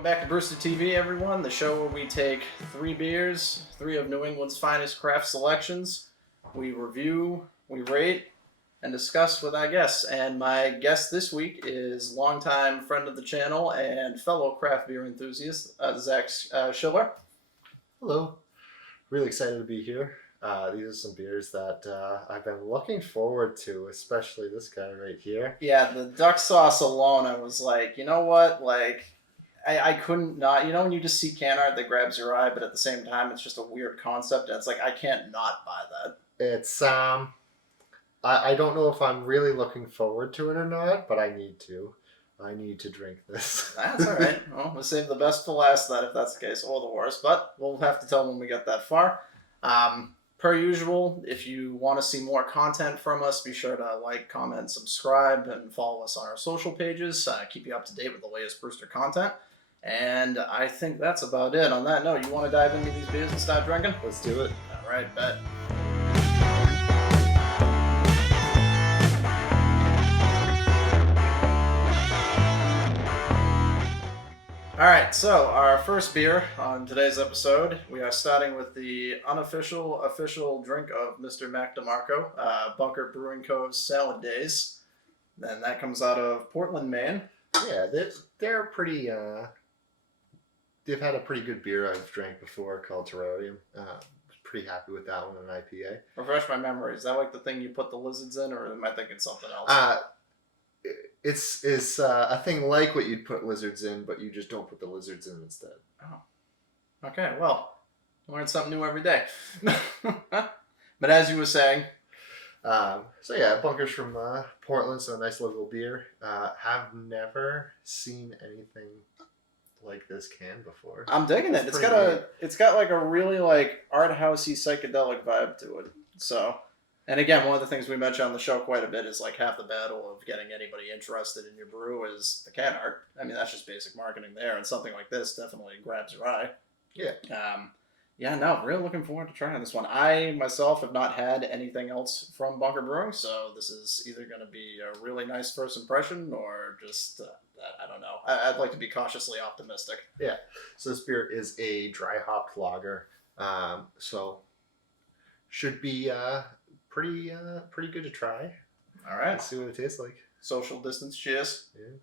Welcome back to Brewster TV, everyone. The show where we take three beers, three of New England's finest craft selections. We review, we rate, and discuss with our guests. And my guest this week is longtime friend of the channel and fellow craft beer enthusiast, Zach Schiller. Hello. Really excited to be here. These are some beers that I've been looking forward to, especially this guy right here. Yeah, the duck sauce alone, I was like, you know what? Like, I couldn't not, you know, when you just see can art that grabs your eye, but at the same time, it's just a weird concept. And it's like, I can't not buy that. It's, I don't know if I'm really looking forward to it or not, but I need to. I need to drink this. That's all right. Well, we'll save the best for last then, if that's the case, or the worst. But we'll have to tell when we get that far. Per usual, if you want to see more content from us, be sure to like, comment, subscribe, and follow us on our social pages. Keep you up to date with the latest Brewster content. And I think that's about it. On that note, you want to dive into these beers and start drinking? Let's do it. All right, bet. All right, so our first beer on today's episode, we are starting with the unofficial official drink of Mr. Mac DeMarco, Bunker Brewing Co.'s Salad Days. Then that comes out of Portland, Maine. Yeah, they're pretty, they've had a pretty good beer I've drank before called Terrarium. Pretty happy with that one, an IPA. Refresh my memory. Is that like the thing you put the lizards in, or am I thinking something else? It's a thing like what you'd put lizards in, but you just don't put the lizards in instead. Oh. Okay, well, learn something new every day. But as you were saying... So yeah, Bunker's from Portland, so a nice local beer. Have never seen anything like this can before. I'm digging it. It's got like a really like art housey psychedelic vibe to it. So, and again, one of the things we mention on the show quite a bit is like half the battle of getting anybody interested in your brew is the can art. I mean, that's just basic marketing there, and something like this definitely grabs your eye. Yeah. Yeah, no, really looking forward to trying this one. I myself have not had anything else from Bunker Brewing, so this is either going to be a really nice first impression or just, I don't know. I'd like to be cautiously optimistic. Yeah. So this beer is a dry hopped lager, so should be pretty good to try. All right. Let's see what it tastes like. Social distance. Cheers. Yeah.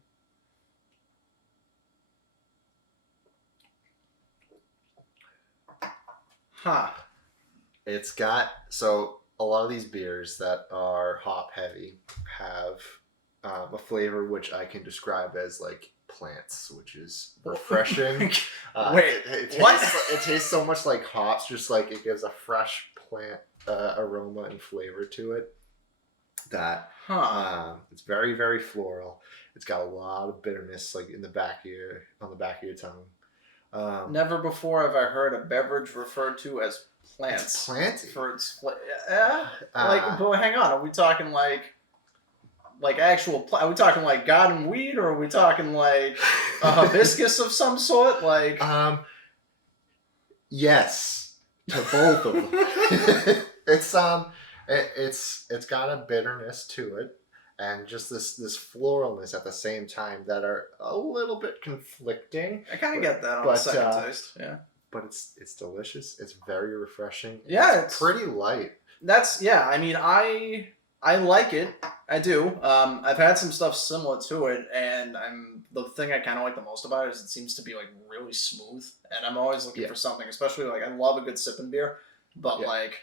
Huh. It's got, so a lot of these beers that are hop heavy have a flavor which I can describe as like plants, which is refreshing. Wait, it tastes so much like hops, just like it gives a fresh plant aroma and flavor to it. That it's very, very floral. It's got a lot of bitterness, like on the back of your tongue. Never before have I heard a beverage referred to as plants. It's planty. For its but hang on, are we talking like actual are we talking like garden weed, or are we talking like a hibiscus of some sort? Like yes, to both of them. It's got a bitterness to it, and just this floralness at the same time that are a little bit conflicting. I kind of get that on the second taste. Yeah. But it's delicious. It's very refreshing. Yeah, it's pretty light. I mean, I like it. I do. I've had some stuff similar to it, and the thing I kind of like the most about it is it seems to be like really smooth. And I'm always looking for something, especially like I love a good sipping beer, but like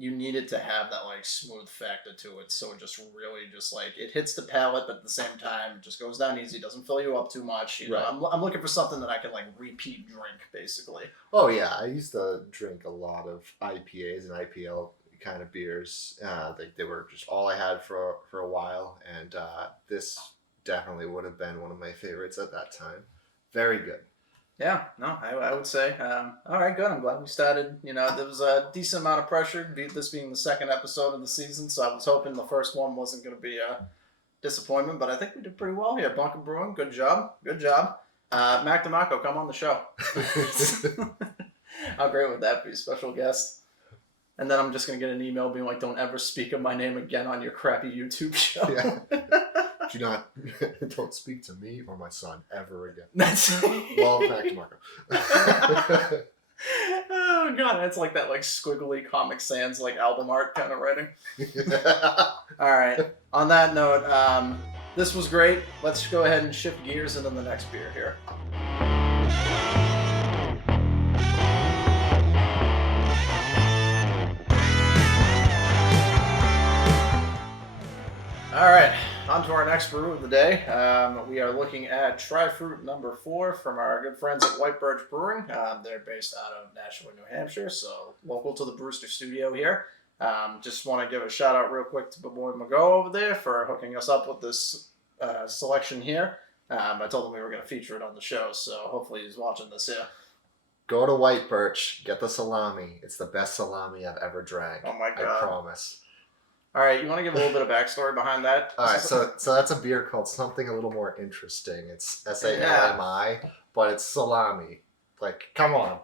you need it to have that like smooth factor to it. So it just really just like it hits the palate, but at the same time it just goes down easy. Doesn't fill you up too much. You know, I'm looking for something that I can like repeat drink basically. Oh yeah, I used to drink a lot of IPAs and IPL kind of beers. They were just all I had for a while, and this definitely would have been one of my favorites at that time. Very good. Yeah, no, I would say. All right, good. I'm glad we started. You know, there was a decent amount of pressure, this being the second episode of the season, so I was hoping the first one wasn't going to be a disappointment, but I think we did pretty well here. Bunker Brewing, good job. Good job. Mac DeMarco, come on the show. How great would that be? Special guest. And then I'm just going to get an email being like, don't ever speak of my name again on your crappy YouTube show. Yeah. Do not, don't speak to me or my son ever again. That's Well, back to Marco. Oh god, it's like that like squiggly Comic Sans like album art kind of writing. All right. On that note, this was great. Let's go ahead and shift gears into the next beer here. All right, on to our next brew of the day. We are looking at Tri-Fruit number 4 from our good friends at White Birch Brewing. They're based out of Nashua, New Hampshire, so local to the Brewster studio here. Just want to give a shout out real quick to my boy Mago over there for hooking us up with this selection here. I told him we were going to feature it on the show, so hopefully he's watching this here. Go to White Birch, get the salami. It's the best salami I've ever drank. Oh my god. I promise. All right, you want to give a little bit of backstory behind that? All right, so that's a beer called something a little more interesting. It's SALMI, but it's salami. Like, come on.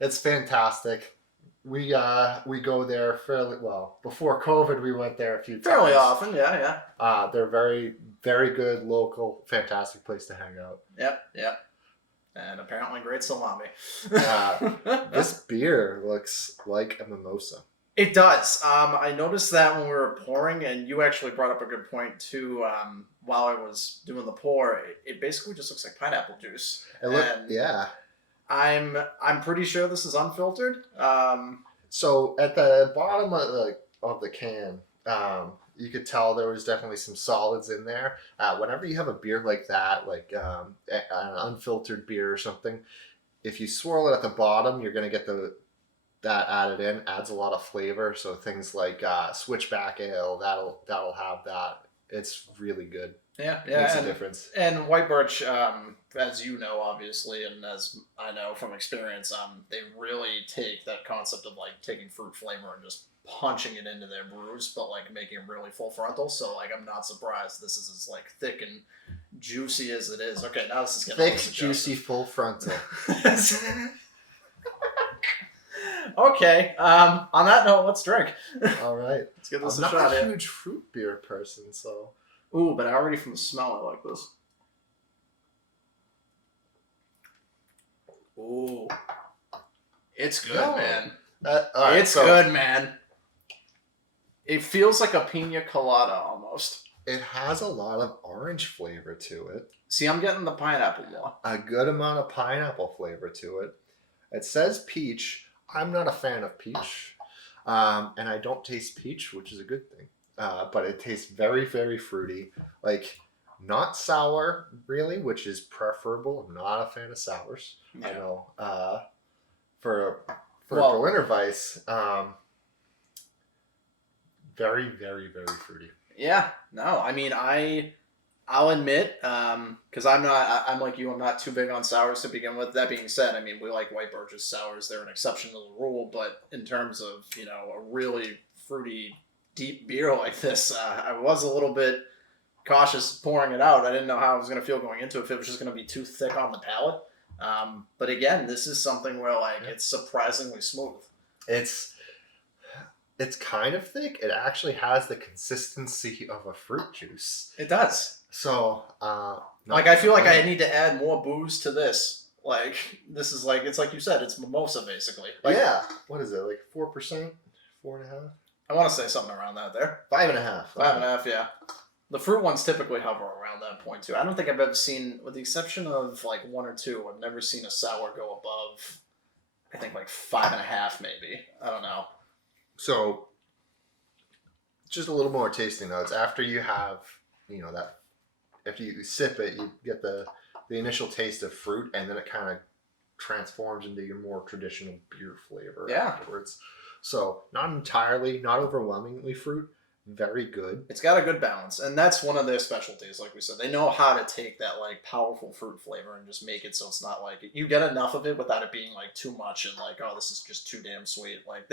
It's fantastic. We go there fairly well. Before COVID, we went there a few times. Fairly often, yeah. They're very, very good, local, fantastic place to hang out. Yep. And apparently great salami. This beer looks like a mimosa. It does. I noticed that when we were pouring, and you actually brought up a good point too. While I was doing the pour, it basically just looks like pineapple juice. Yeah. I'm pretty sure this is unfiltered. So at the bottom of the can, you could tell there was definitely some solids in there. Whenever you have a beer like that, like an unfiltered beer or something, if you swirl it at the bottom, you're gonna get that added in. Adds a lot of flavor. So things like Switchback Ale, that'll have that. It's really good. Yeah, Makes a difference. And White Birch, as you know, obviously, and as I know from experience, they really take that concept of like taking fruit flavor and just punching it into their brews, but like making it really full frontal. So like, I'm not surprised this is as like thick and juicy as it is. Okay, now this is getting thick, juicy, full frontal. Okay. On that note, let's drink. All right. Let's give this I'm a shot. not a huge fruit beer person, so. Ooh, but already from the smell, I like this. Ooh, it's good, man. It's good, man. It feels like a pina colada almost. It has a lot of orange flavor to it. See, I'm getting the pineapple more. A good amount of pineapple flavor to it. It says peach. I'm not a fan of peach, and I don't taste peach, which is a good thing. But it tastes very, very fruity. Like, not sour, really, which is preferable. I'm not a fan of sours. Yeah. I know. For Berliner Weiss, very, very, very fruity. Yeah. No, I mean, I'll admit, because I'm like you, I'm not too big on sours to begin with. That being said, I mean, we like White Birch's sours. They're an exception to the rule, but in terms of, a really fruity, deep beer like this, I was a little bit cautious pouring it out. I didn't know how I was going to feel going into it, if it was just going to be too thick on the palate. But again, this is something where it's surprisingly smooth. It's kind of thick. It actually has the consistency of a fruit juice. It does. So, I feel like I need to add more booze to this. Like, this is like, it's like you said, it's mimosa basically. Like, yeah. What is it? Like 4%? 4.5%? I want to say something around that there. 5.5%. 5.5%, yeah. The fruit ones typically hover around that point too. I don't think I've ever seen, with the exception of like one or two, I've never seen a sour go above, I think like 5.5 maybe. I don't know. So, just a little more tasting notes. After you have, that, after you sip it, you get the initial taste of fruit, and then it kind of transforms into your more traditional beer flavor afterwards. So, not entirely, not overwhelmingly fruit. Very good. It's got a good balance, and that's one of their specialties. Like we said, they know how to take that like powerful fruit flavor and just make it so it's not like you get enough of it without it being like too much and like, oh, this is just too damn sweet. Like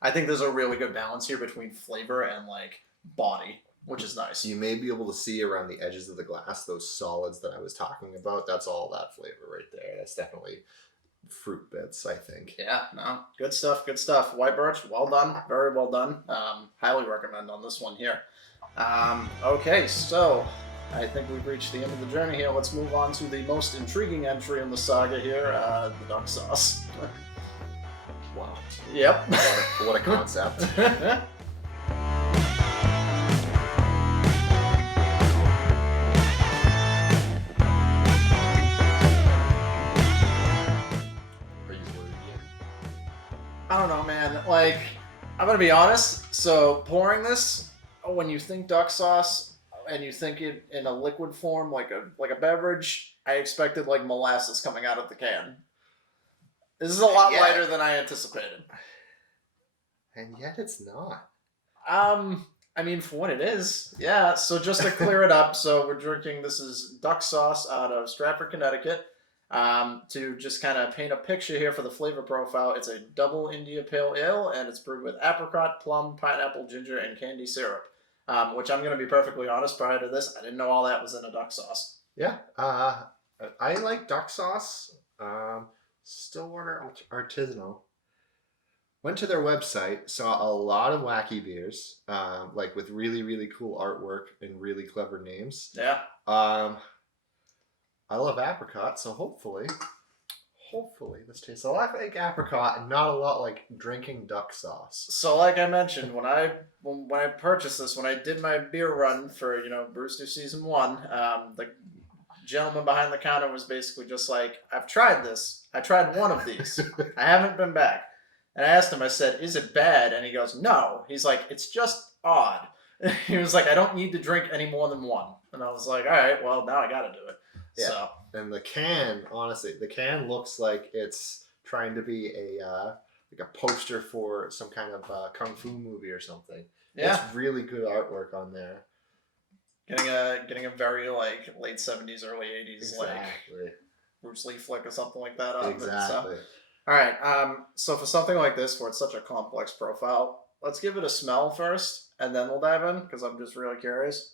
I think there's a really good balance here between flavor and like body, which is nice. You may be able to see around the edges of the glass those solids that I was talking about. That's all that flavor right there. That's definitely fruit bits, I think. Yeah, no, good stuff. White Birch, well done, very well done. Highly recommend on this one here. Okay, so I think we've reached the end of the journey here. Let's move on to the most intriguing entry in the saga here, the duck sauce. Wow. Yep. What a concept. I don't know, man. Like, I'm gonna be honest. So pouring this, when you think duck sauce and you think it in a liquid form, like a beverage, I expected like molasses coming out of the can. This is a lot lighter than I anticipated. And yet it's not. I mean, for what it is, yeah. So just to clear it up, so we're drinking. This is duck sauce out of Stratford, Connecticut. To just kind of paint a picture here for the flavor profile, it's a double India Pale Ale, and it's brewed with apricot, plum, pineapple, ginger, and candy syrup. Which I'm going to be perfectly honest, prior to this, I didn't know all that was in a duck sauce. Yeah, I like duck sauce. Stillwater Artisanal. Went to their website, saw a lot of wacky beers, like with really, really cool artwork and really clever names. Yeah. I love apricot, so hopefully this tastes a lot like apricot and not a lot like drinking duck sauce. So, like I mentioned, when I purchased this, when I did my beer run for Brewster Season 1, the gentleman behind the counter was basically just like, "I've tried this. I tried one of these. I haven't been back." And I asked him, I said, "Is it bad?" And he goes, "No." He's like, "It's just odd." He was like, "I don't need to drink any more than one." And I was like, "All right, well, now I got to do it." Yeah. So. And the can, honestly, looks like it's trying to be like a poster for some kind of kung fu movie or something. Yeah. It's really good artwork on there. Getting a very like late 70s, early 80s exactly. like Bruce Lee flick or something like that on exactly. it. So. All right. So for something like this, where it's such a complex profile, let's give it a smell first, and then we'll dive in because I'm just really curious.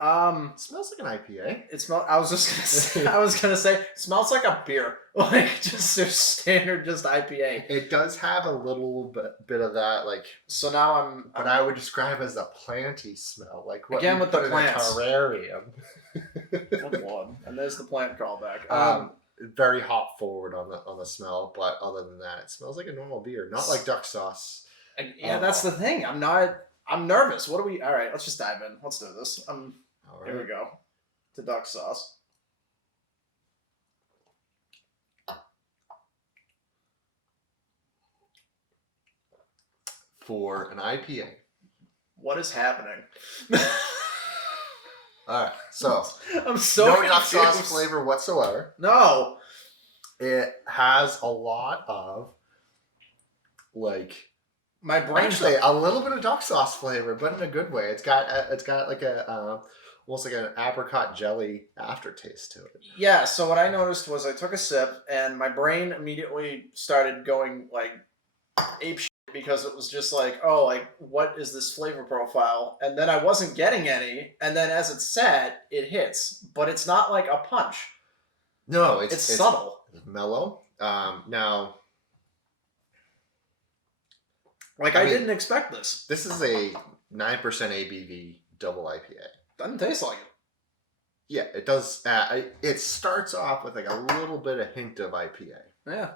It smells like an IPA. I was gonna say, it smells like a beer, like just a standard just IPA. It does have a little bit of that, like. So now I would describe as a planty smell, like what again with the plants. In a terrarium. And there's the plant callback. Very hop forward on the smell, but other than that, it smells like a normal beer, not like duck sauce. Yeah, that's the thing. I'm nervous. All right, let's just dive in. Let's do this. All right. Here we go. To duck sauce. For an IPA. What is happening? Alright, so I'm so no duck sauce flavor whatsoever. No. It has a lot of like my brain actually a little bit of duck sauce flavor, but in a good way. It's got like a almost like an apricot jelly aftertaste to it. Yeah, so what I noticed was I took a sip and my brain immediately started going like ape shit because it was just like, oh, like what is this flavor profile? And then I wasn't getting any, and then as it sat, it hits, but it's not like a punch. No, it's subtle. It's mellow. Now, like I didn't expect this. This is a 9% ABV double IPA. Doesn't taste like it. Yeah, it does. It starts off with like a little bit of hint of IPA. Yeah.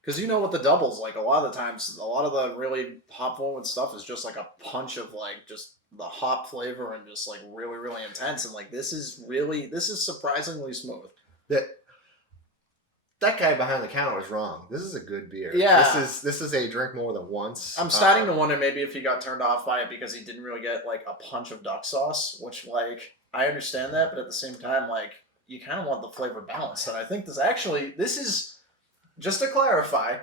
Because you know what the doubles, like a lot of the times, a lot of the really hop forward stuff is just like a punch of like just the hop flavor and just like really, really intense. And like this is surprisingly smooth. That guy behind the counter was wrong. This is a good beer. Yeah. This is a drink more than once. I'm starting to wonder maybe if he got turned off by it because he didn't really get like a punch of duck sauce, which like I understand that, but at the same time, like you kind of want the flavor balance. And I think this is just to clarify,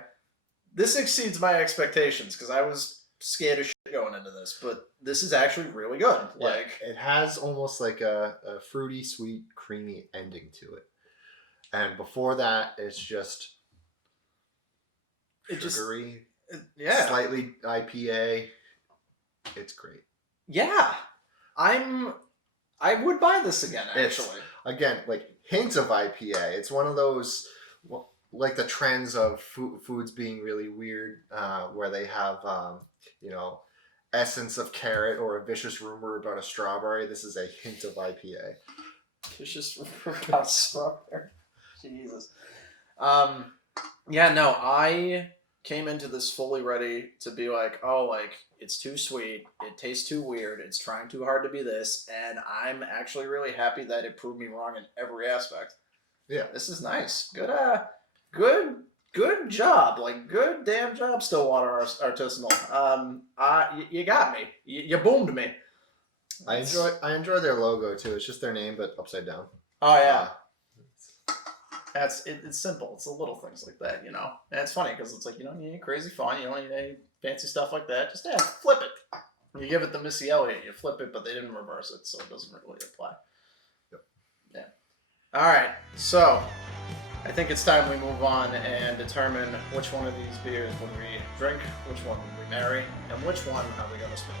this exceeds my expectations because I was scared of shit going into this, but this is actually really good. Yeah, like it has almost like a fruity, sweet, creamy ending to it. And before that, it's just sugary, slightly IPA. It's great. Yeah, I would buy this again. Actually, again, like hints of IPA. It's one of those like the trends of foods being really weird, where they have essence of carrot or a vicious rumor about a strawberry. This is a hint of IPA. Vicious rumor about strawberry. Jesus. Yeah, no, I came into this fully ready to be like, oh, like, it's too sweet, it tastes too weird, it's trying too hard to be this, and I'm actually really happy that it proved me wrong in every aspect. Yeah. This is nice. Good job. Like, good damn job, Stillwater Artisanal. You got me. You boomed me. I enjoy their logo too. It's just their name but upside down. Oh yeah. It's simple. It's the little things like that, you know. And it's funny because it's like, you don't need any crazy font, you don't need any fancy stuff like that. Just flip it. You give it the Missy Elliott, you flip it, but they didn't reverse it, so it doesn't really apply. Yep. Yeah. All right. So I think it's time we move on and determine which one of these beers would we drink, which one would we marry, and which one are we going to spill.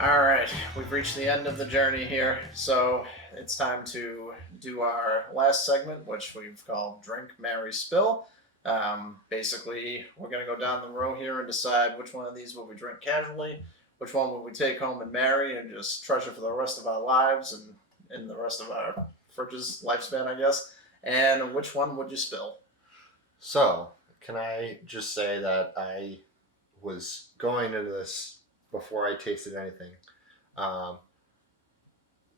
All right, we've reached the end of the journey here, so it's time to do our last segment, which we've called Drink, Marry, Spill. Basically, we're going to go down the row here and decide which one of these will we drink casually, which one will we take home and marry and just treasure for the rest of our lives and in the rest of our fridge's lifespan, I guess, and which one would you spill? So, can I just say that I was going into this before I tasted anything,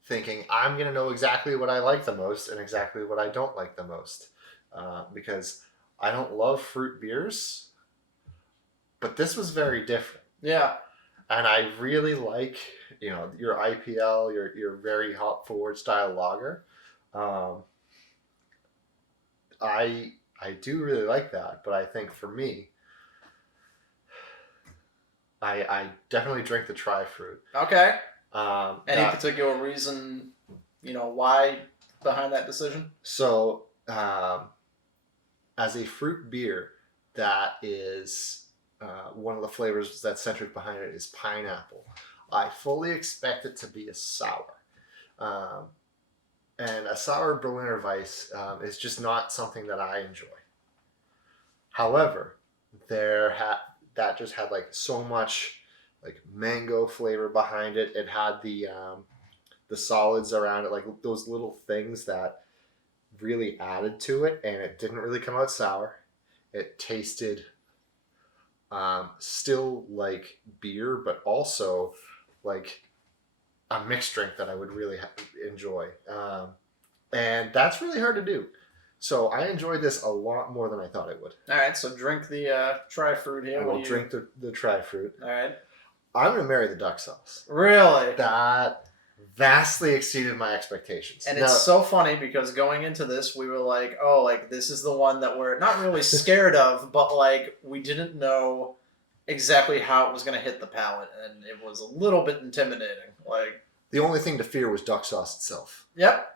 thinking I'm going to know exactly what I like the most and exactly what I don't like the most, because I don't love fruit beers, but this was very different. Yeah. And I really like, your IPL, your very hop forward style lager. I do really like that, but I think for me, I definitely drink the Tri-Fruit. Okay. Any particular reason, why behind that decision? So, as a fruit beer, that is one of the flavors that's centered behind it is pineapple. I fully expect it to be a sour. And a sour Berliner Weiss is just not something that I enjoy. However, that just had like so much like mango flavor behind it. It had the solids around it, like those little things that really added to it, and it didn't really come out sour. It tasted still like beer, but also like a mixed drink that I would really enjoy. And that's really hard to do. So I enjoyed this a lot more than I thought I would. All right, so drink the Tri-Fruit here. I will drink the Tri-Fruit. All right. I'm going to marry the duck sauce. Really? That vastly exceeded my expectations. And it's so funny because going into this, we were like, oh, like this is the one that we're not really scared of, but like we didn't know exactly how it was going to hit the palate, and it was a little bit intimidating. Like the only thing to fear was duck sauce itself. Yep.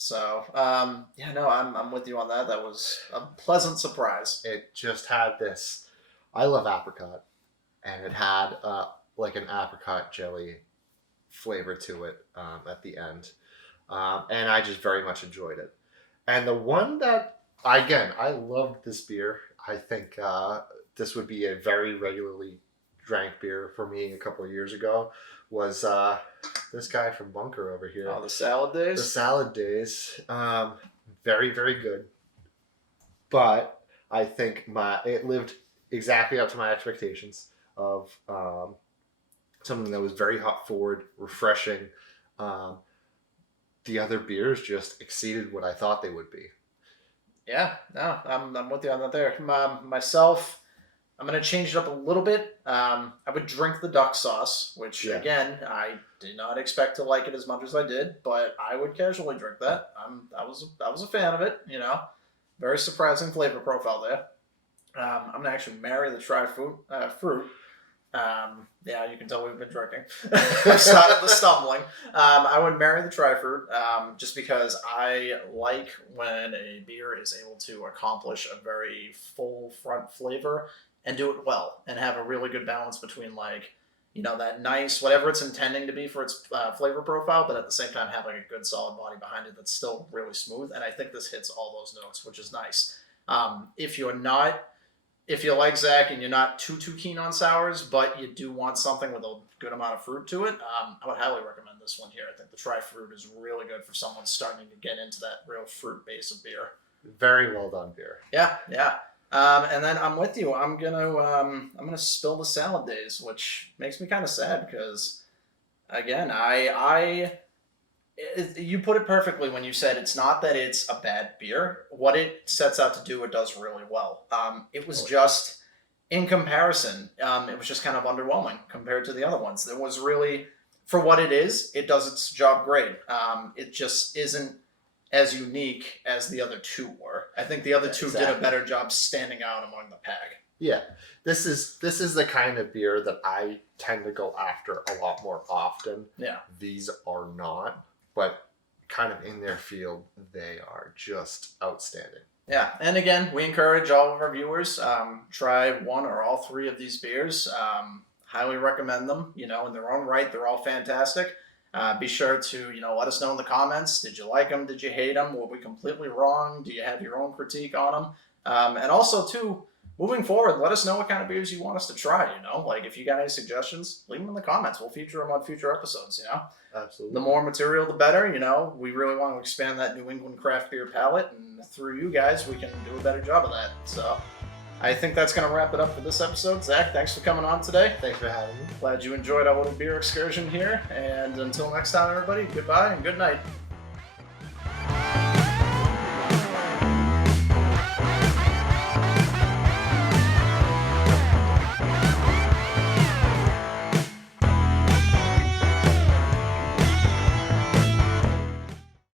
So, I'm with you on that. That was a pleasant surprise. It just had this. I love apricot, and it had like an apricot jelly flavor to it at the end, and I just very much enjoyed it. And the one that I loved this beer. I think this would be a very regularly drank beer for me a couple of years ago. Was this guy from Bunker over here. Oh, the Salad Days? The Salad Days. Very, very good. But I think it lived exactly up to my expectations of something that was very hop forward, refreshing. The other beers just exceeded what I thought they would be. Yeah, no, I'm with you on that there. Myself, I'm going to change it up a little bit. I would drink the duck sauce, which, again, I did not expect to like it as much as I did, but I would casually drink that. I was a fan of it, Very surprising flavor profile there. I'm going to actually marry the Tri-Fruit. You can tell we've been drinking. I've started the stumbling. I would marry the Tri-Fruit just because I like when a beer is able to accomplish a very full front flavor and do it well and have a really good balance between like that nice, whatever it's intending to be for its flavor profile, but at the same time have like a good solid body behind it that's still really smooth. And I think this hits all those notes, which is nice. If you like Zach and you're not too keen on sours, but you do want something with a good amount of fruit to it, I would highly recommend this one here. I think the Tri-Fruit is really good for someone starting to get into that real fruit base of beer. Very well done beer. Yeah. And then I'm with you. I'm gonna spill the Salad Days, which makes me kind of sad because, again, you put it perfectly when you said it's not that it's a bad beer. What it sets out to do, it does really well. It was just, in comparison, it was just kind of underwhelming compared to the other ones. There was really, for what it is, it does its job great. It just isn't as unique as the other two were. I think the other two did a better job standing out among the pack. Yeah, this is the kind of beer that I tend to go after a lot more often. Yeah. These are not, but kind of in their field, they are just outstanding. Yeah, and again, we encourage all of our viewers, try one or all three of these beers. Highly recommend them. In their own right, they're all fantastic. Be sure to, let us know in the comments. Did you like them? Did you hate them? Were we completely wrong? Do you have your own critique on them? And also, too, moving forward, let us know what kind of beers you want us to try, Like, if you got any suggestions, leave them in the comments. We'll feature them on future episodes, Absolutely. The more material, the better, We really want to expand that New England craft beer palette, and through you guys, we can do a better job of that. So, I think that's going to wrap it up for this episode. Zach, thanks for coming on today. Thanks for having me. Glad you enjoyed our little beer excursion here. And until next time, everybody, goodbye and good night.